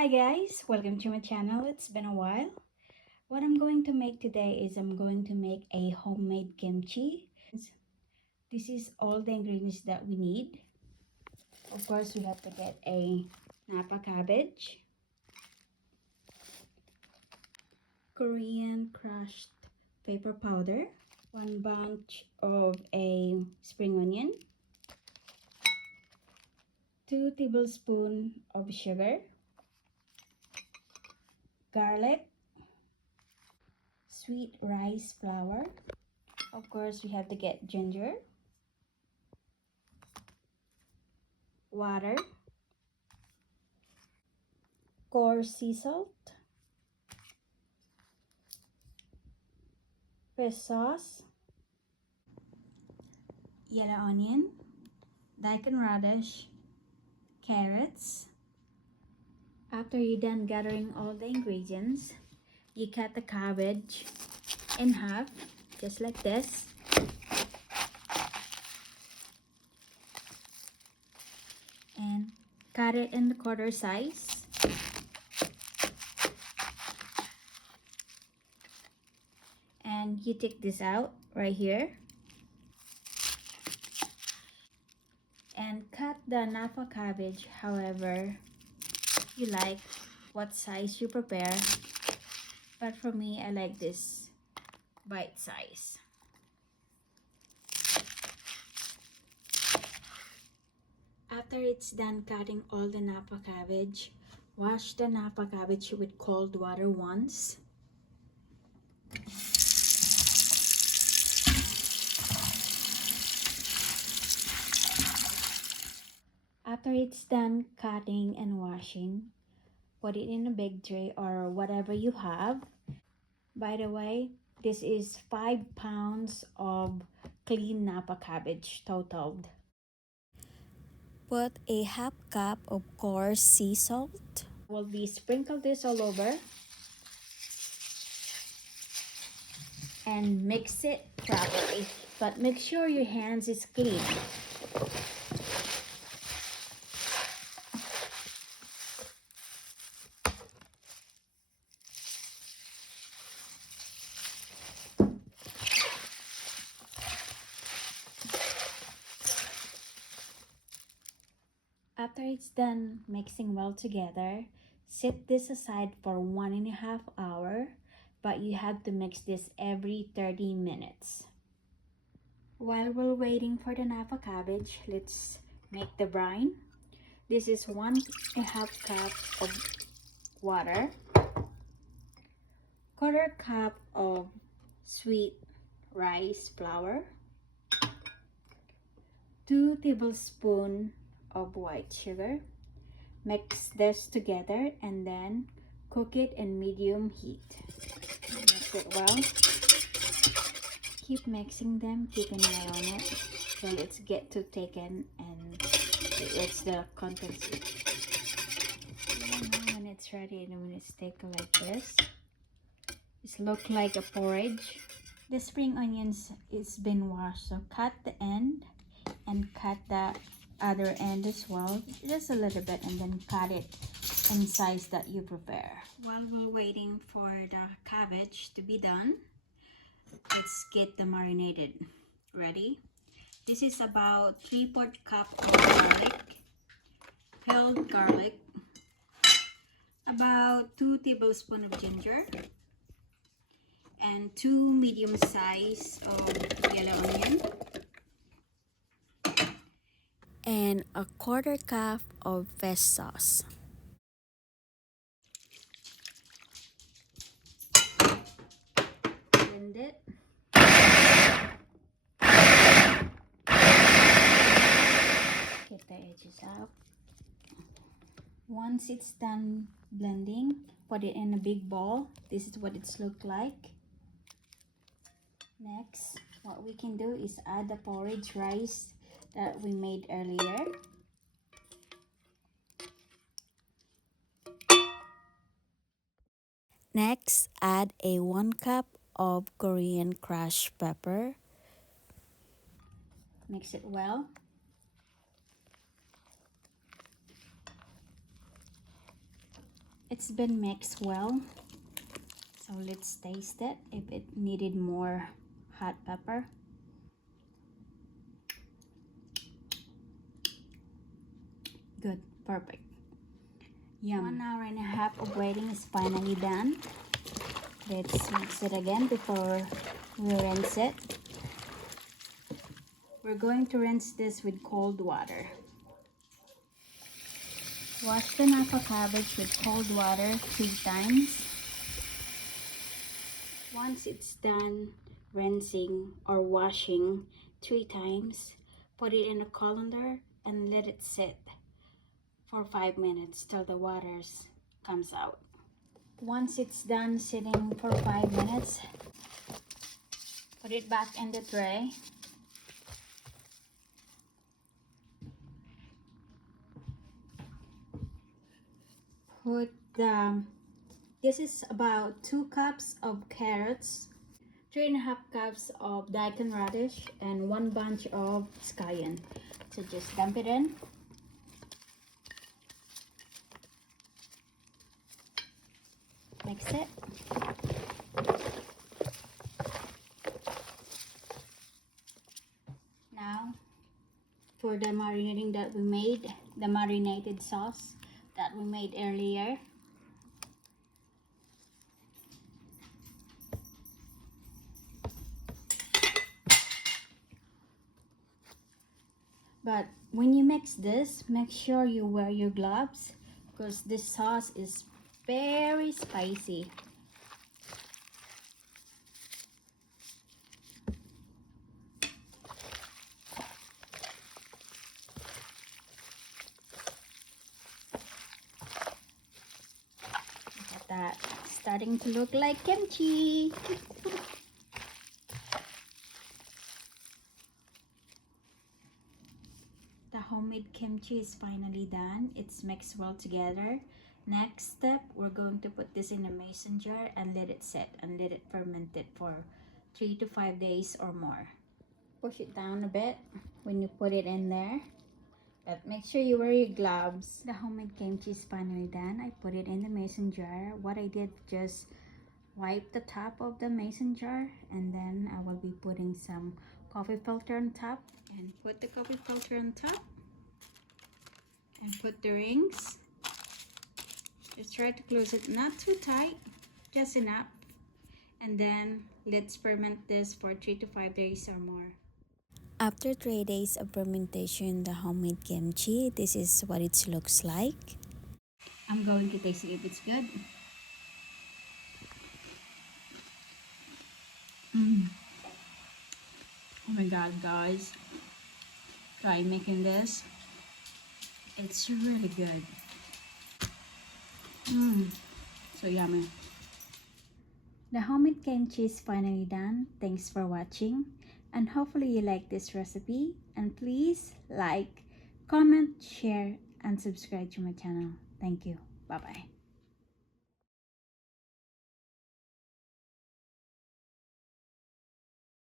Hi guys, welcome to my channel. It's been a while. What I'm going to make today is I'm going to make a homemade kimchi. This is all the ingredients that we need. Of course, we have to get a napa cabbage, Korean crushed pepper powder, 1 bunch of a spring onion, 2 tablespoons of sugar, garlic, sweet rice flour. Of course, we have to get ginger, water, coarse sea salt, fish sauce, yellow onion, daikon radish, carrots. After you're done gathering all the ingredients, you cut the cabbage in half, just like this. And cut it in the quarter size. And you take this out right here. And cut the napa cabbage however you like, what size you prepare. But for me, I like this bite size. After it's done cutting all the napa cabbage, wash the napa cabbage with cold water once. After it's done cutting and washing, put it in a big tray or whatever you have. By the way, this is 5 pounds of clean napa cabbage totaled. Put a half cup of coarse sea salt. Will be sprinkle this all over and mix it properly. But make sure your hands is clean. After it's done mixing well together, set this aside for 1.5 hours, but you have to mix this every 30 minutes. While we're waiting for the napa cabbage, let's make the brine. This is 1.5 cup of water, quarter cup of sweet rice flour, 2 tablespoons of white sugar. Mix this together and then cook it in medium heat. Mix it well. Keep mixing them, keep an eye on it till it's get to thicken and it's the contents. When it's ready and when it's thick like this, it look like a porridge. The spring onions is been washed, so cut the end and cut the other end as well, just a little bit, and then cut it in size that you prefer. While we're waiting for the cabbage to be done, let's get the marinated ready. This is about 3/4 cup of garlic, peeled garlic, about 2 tablespoons of ginger, and 2 medium size of yellow onion, and a quarter cup of fish sauce. Blend it. Get the edges out. Once it's done blending, put it in a big bowl. This is what it's look like. Next, what we can do is add the porridge rice that we made earlier. Next, add a 1 cup of Korean crushed pepper. Mix it well. It's been mixed well. So let's taste it if it needed more hot pepper. Good, perfect. Yum. 1 hour and a half of waiting is finally done. Let's mix it again before we rinse it. We're going to rinse this with cold water. Wash the napa cabbage with cold water 3 times. Once it's done rinsing or washing 3 times, put it in a colander and let it sit for 5 minutes till the water comes out. Once it's done sitting for 5 minutes, put it back in the tray. This is about 2 cups of carrots, 3.5 cups of daikon radish, and 1 bunch of scallion. So just dump it in. Mix it. Now, for the marinating that we made, the marinated sauce that we made earlier. But when you mix this, make sure you wear your gloves because this sauce is very spicy. Look at that, starting to look like kimchi. The homemade kimchi is finally done. It's mixed well together. Next step, we're going to put this in a mason jar and let it set and let it ferment it for 3 to 5 days or more. Push it down a bit when you put it in there. But make sure you wear your gloves. The homemade kimchi is finally done. I put it in the mason jar. What I did, just wipe the top of the mason jar, and then I will be putting some coffee filter on top, and put the coffee filter on top and put the rings. Just try to close it not too tight, just enough, and then let's ferment this for 3 to 5 days or more. After 3 days of fermentation, the homemade kimchi, this is what it looks like. I'm going to taste it if it's good. Oh my god, guys, try making this. It's really good. So yummy. The homemade kimchi is finally done. Thanks for watching, and hopefully you like this recipe, and please like, comment, share, and subscribe to my channel. Thank you. Bye bye.